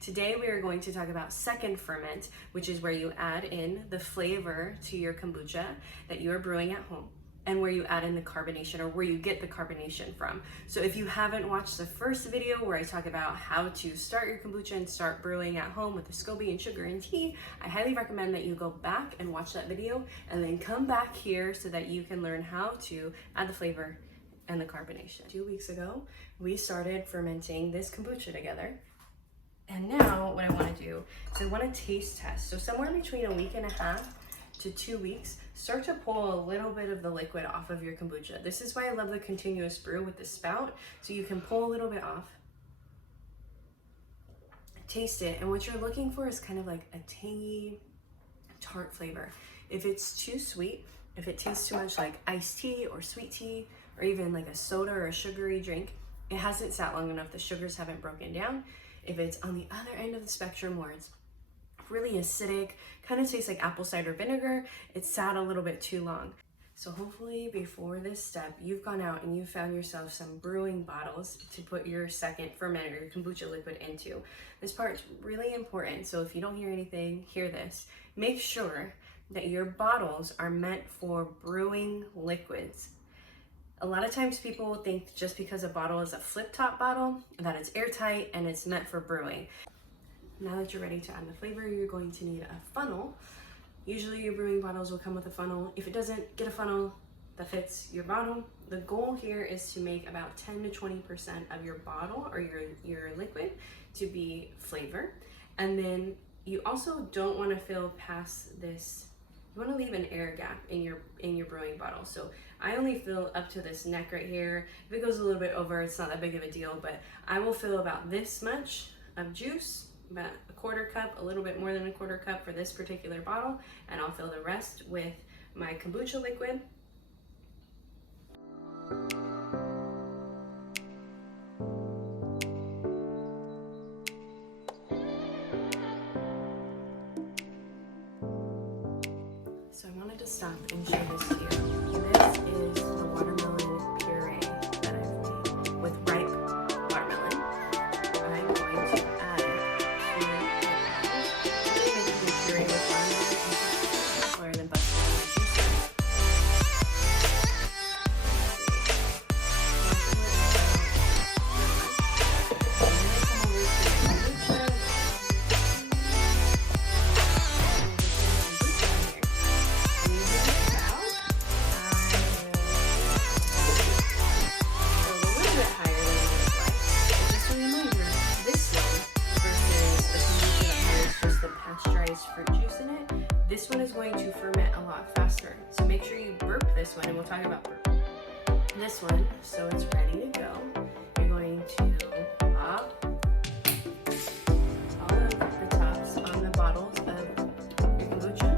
Today we are going to talk about second ferment, which is where you add in the flavor to your kombucha that you are brewing at home, and where you add in the carbonation, or where you get the carbonation from. So if you haven't watched the first video where I talk about how to start your kombucha and start brewing at home with the SCOBY and sugar and tea, I highly recommend that you go back and watch that video and then come back here so that you can learn how to add the flavor and the carbonation. 2 weeks ago, we started fermenting this kombucha together. And now what I want to do is I want to taste test. So somewhere between a week and a half to 2 weeks, start to pull a little bit of the liquid off of your kombucha. This is why I love the continuous brew with the spout, so you can pull a little bit off, taste it, and what you're looking for is kind of like a tangy, tart flavor. If it's too sweet, if it tastes too much like iced tea or sweet tea, or even like a soda or a sugary drink, it hasn't sat long enough, the sugars haven't broken down. If it's on the other end of the spectrum where it's really acidic, kind of tastes like apple cider vinegar, it's sat a little bit too long. So hopefully before this step, you've gone out and you found yourself some brewing bottles to put your second ferment or your kombucha liquid into. This part's really important, so if you don't hear anything, hear this. Make sure that your bottles are meant for brewing liquids. A lot of times people think just because a bottle is a flip top bottle that it's airtight and it's meant for brewing. Now that you're ready to add the flavor, you're going to need a funnel. Usually your brewing bottles will come with a funnel. If it doesn't, get a funnel that fits your bottle. The goal here is to make about 10 to 20% of your bottle or your liquid to be flavor. And then you also don't want to fill past this. You want to leave an air gap in your brewing bottle. So I only fill up to this neck right here. If it goes a little bit over, it's not that big of a deal, but I will fill about this much of juice, about a quarter cup, a little bit more than a quarter cup for this particular bottle, and I'll fill the rest with my kombucha liquid. So I wanted to stop and show this to you. This is the watermelon puree that I've made with ripe watermelon. I'm going to add it to the puree with watermelon simpler than busting. Fruit juice in it. This one is going to ferment a lot faster, so make sure you burp this one, and we'll talk about burping. This one, so it's ready to go. You're going to pop all of the tops on the bottles of your kombucha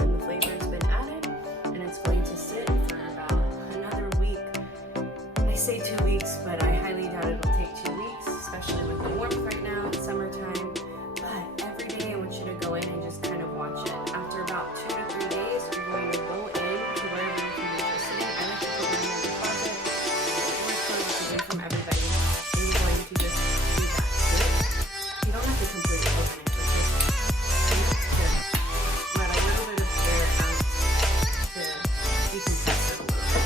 when the flavor has been added, and it's going to sit for about another week. I say 2 weeks, but I highly doubt it'll take 2 weeks, especially with the warmth right now, it's summertime. But every day I want you to go in and just kind of watch it. After about 2 to 3 days, you're going to go in to wherever your kombucha is sitting. I like to put mine in the closet. It's always away from everybody. And you're going to just do that. You don't have to completely open it, but just let a little bit of air out to decompress it a little bit.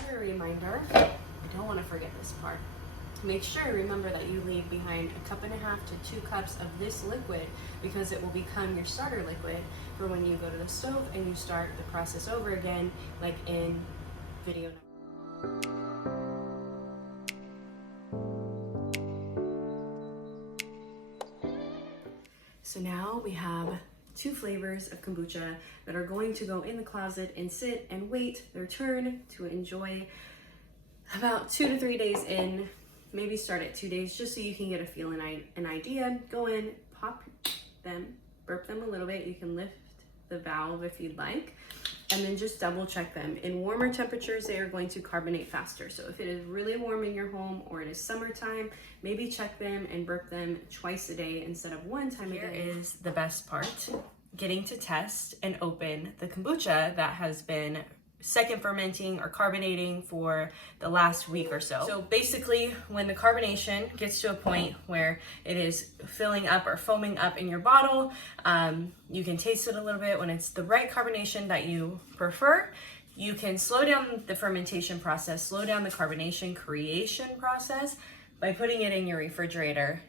Another reminder, I don't want to forget this part. Make sure, remember that you leave behind 1.5 to 2 cups of this liquid, because it will become your starter liquid for when you go to the stove and you start the process over again, like in video number. So now we have 2 flavors of kombucha that are going to go in the closet and sit and wait their turn to enjoy about 2 to 3 days in. Maybe start at 2 days just so you can get a feel and an idea. Go in, pop them, burp them a little bit. You can lift the valve if you'd like, and then just double check them. In warmer temperatures, they are going to carbonate faster. So if it is really warm in your home or it is summertime, maybe check them and burp them twice a day instead of 1 time a day. Here is the best part, getting to test and open the kombucha that has been second fermenting or carbonating for the last week or so. So basically, when the carbonation gets to a point where it is filling up or foaming up in your bottle, you can taste it a little bit. When it's the right carbonation that you prefer, you can slow down the fermentation process, slow down the carbonation creation process by putting it in your refrigerator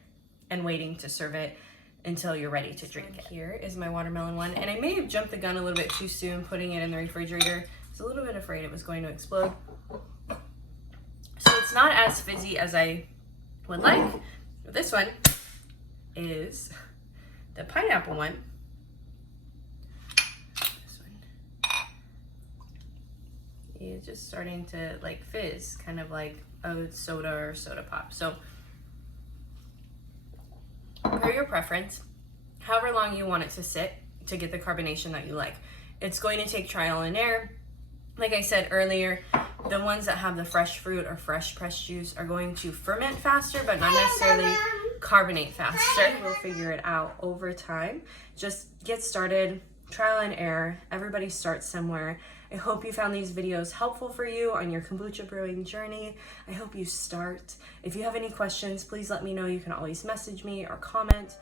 and waiting to serve it until you're ready to drink it. Here is my watermelon one, and I may have jumped the gun a little bit too soon putting it in the refrigerator. I was a little bit afraid it was going to explode. So it's not as fizzy as I would like. This one is the pineapple one. This one is just starting to like fizz, kind of like a soda or soda pop. So per your preference, however long you want it to sit to get the carbonation that you like. It's going to take trial and error. Like I said earlier, the ones that have the fresh fruit or fresh pressed juice are going to ferment faster, but not necessarily carbonate faster. We'll figure it out over time. Just get started, trial and error. Everybody starts somewhere. I hope you found these videos helpful for you on your kombucha brewing journey. I hope you start. If you have any questions, please let me know. You can always message me or comment.